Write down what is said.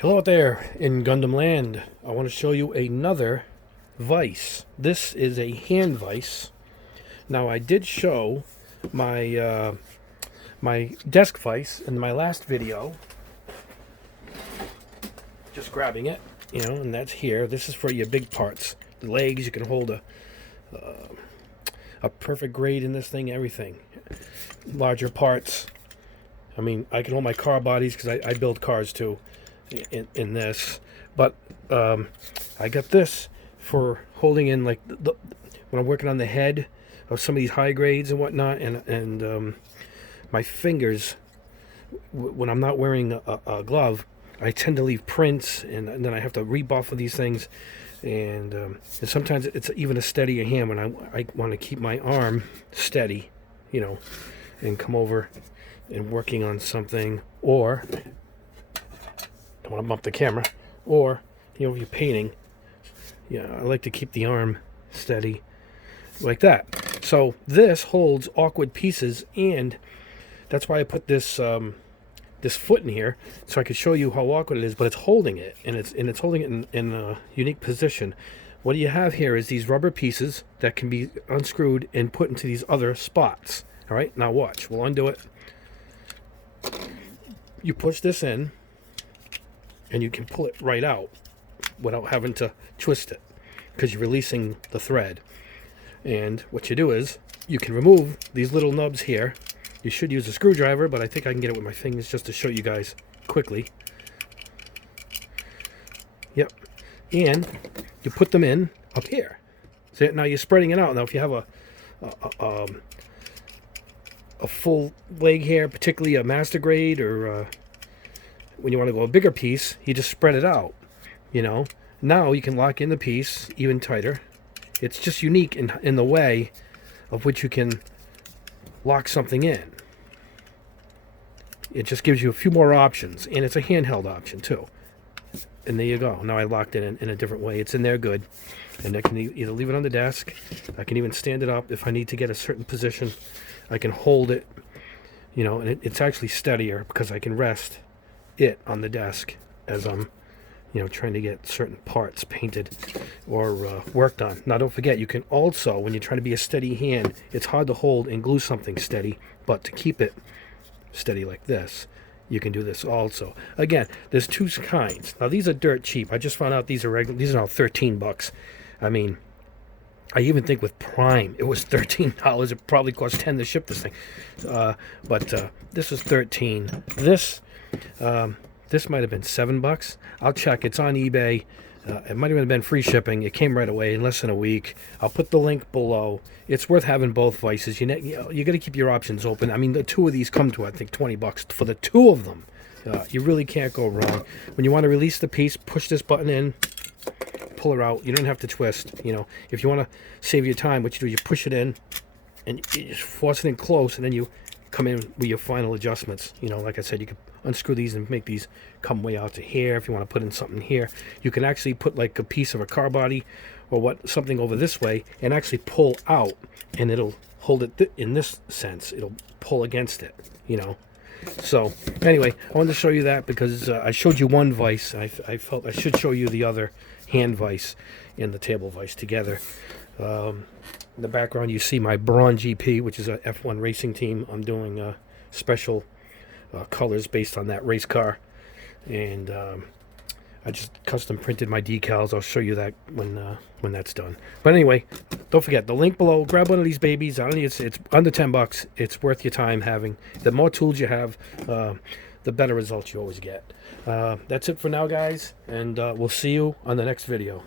Hello out there in Gundam Land. I want to show you another vise. This is a hand vise. Now I did show my my desk vise in my last video. Just grabbing it, and that's here. This is for your big parts. The legs, you can hold a perfect grade in this thing, everything. Larger parts. I mean, I can hold my car bodies because I build cars too. In this, but I got this for holding in like when I'm working on the head of some of these high grades and whatnot, and my fingers when I'm not wearing a glove, I tend to leave prints, and then I have to rebuff with these things, and sometimes it's even a steadier hand when I want to keep my arm steady, and come over and working on something, or I want to bump the camera, or if you're painting, I like to keep the arm steady like that. So this holds awkward pieces, and that's why I put this this foot in here, so I could show you how awkward it is. But it's holding it, and it's holding it in a unique position. What you have here is these rubber pieces that can be unscrewed and put into these other spots. All right, now watch. We'll undo it. You push this in, and you can pull it right out without having to twist it, because you're releasing the thread. And what you do is you can remove these little nubs here. You should use a screwdriver, but I think I can get it with my fingers just to show you guys quickly. Yep. And you put them in up here. So now you're spreading it out. Now if you have a full leg here, particularly a master grade, or when you want to go a bigger piece, you just spread it out, Now you can lock in the piece even tighter. It's just unique in the way of which you can lock something in. It just gives you a few more options, and it's a handheld option too. And there you go. Now I locked it in a different way. It's in there good. And I can either leave it on the desk. I can even stand it up if I need to get a certain position. I can hold it, and it's actually steadier because I can rest it on the desk as I'm trying to get certain parts painted or worked on. Now don't forget, you can also, when you're trying to be a steady hand, it's hard to hold and glue something steady, but to keep it steady like this, you can do this also. Again, there's two kinds. Now these are dirt cheap. I just found out these are regular. These are now $13. I mean, I even think with Prime it was $13. It probably cost 10 to ship this thing, but this was 13. This might have been $7. I'll check. It's on eBay. It might have been free shipping. It came right away in less than a week. I'll put the link below. It's worth having both vices. You got to keep your options open. I mean, the two of these come to, I think, $20 for the two of them. You really can't go wrong. When you want to release the piece, push this button in, pull her out. You don't have to twist. If you want to save your time, what you do, you push it in, and you just force it in close, and then you come in with your final adjustments. Like I said, you can unscrew these and make these come way out to here. If you want to put in something here, you can actually put like a piece of a car body or something over this way and actually pull out, and it'll hold it in this sense. It'll pull against it, So anyway, I wanted to show you that because I showed you one vise. I felt I should show you the other hand vise and the table vise together. In the background, you see my Braun GP, which is a F1 racing team. I'm doing special colors based on that race car, and I just custom printed my decals. I'll show you that when that's done. But anyway, don't forget the link below. Grab one of these babies. It's under $10. It's worth your time having. The more tools you have, the better results you always get. That's it for now, guys, and we'll see you on the next video.